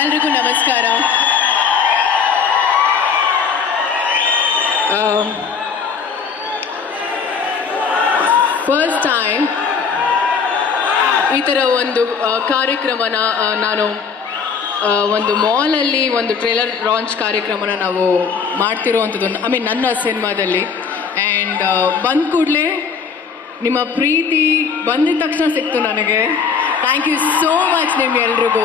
ಎಲ್ರಿಗೂ ನಮಸ್ಕಾರ. First time ಈ ಥರ ಒಂದು ಕಾರ್ಯಕ್ರಮನ ನಾನು ಒಂದು ಮಾಲಲ್ಲಿ ಒಂದು ಟ್ರೇಲರ್ ಲಾಂಚ್ ಕಾರ್ಯಕ್ರಮನ ನಾವು ಮಾಡ್ತಿರೋವಂಥದ್ದು ಐ ಮೀನ್ ನನ್ನ ಸಿನಿಮಾದಲ್ಲಿ ಆ್ಯಂಡ್ ಬಂದ ಕೂಡಲೇ ನಿಮ್ಮ ಪ್ರೀತಿ ಬಂದಿದ ತಕ್ಷಣ ಸಿಕ್ತು ನನಗೆ. ಥ್ಯಾಂಕ್ ಯು ಸೋ ಮಚ್ ನಿಮ್ಗೆಲ್ರಿಗೂ.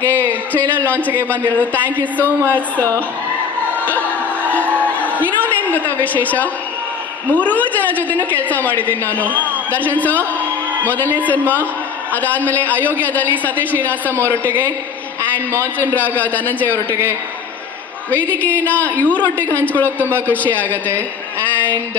ಸಿನಿಮಾಗೆ ಲಾಂಚ್ ಲಾಂಚ್ಗೆ ಬಂದಿರೋದು. ಥ್ಯಾಂಕ್ ಯು ಸೋ ಮಚ್ ಇನ್ನೊಂದೇನು ಗೊತ್ತಾ ವಿಶೇಷ? ಮೂರೂ ಜನ ಜೊತೆನೂ ಕೆಲಸ ಮಾಡಿದ್ದೀನಿ ನಾನು. ದರ್ಶನ್ ಸರ್ ಮೊದಲನೇ ಸಿನಿಮಾ ಅದಾದಮೇಲೆ ಅಯೋಗ್ಯದಲ್ಲಿ ಸತೀಶ್ ಶ್ರೀನಿವಾಸಂ ಅವರೊಟ್ಟಿಗೆ ಆ್ಯಂಡ್ ಮಾನ್ಸೂನ್ ರಾಗ ಧನಂಜಯ್ ಅವರೊಟ್ಟಿಗೆ. ವೇದಿಕೆನ ಇವರೊಟ್ಟಿಗೆ ಹಂಚ್ಕೊಳ್ಳೋಕೆ ತುಂಬ ಖುಷಿ ಆಗುತ್ತೆ. ಆ್ಯಂಡ್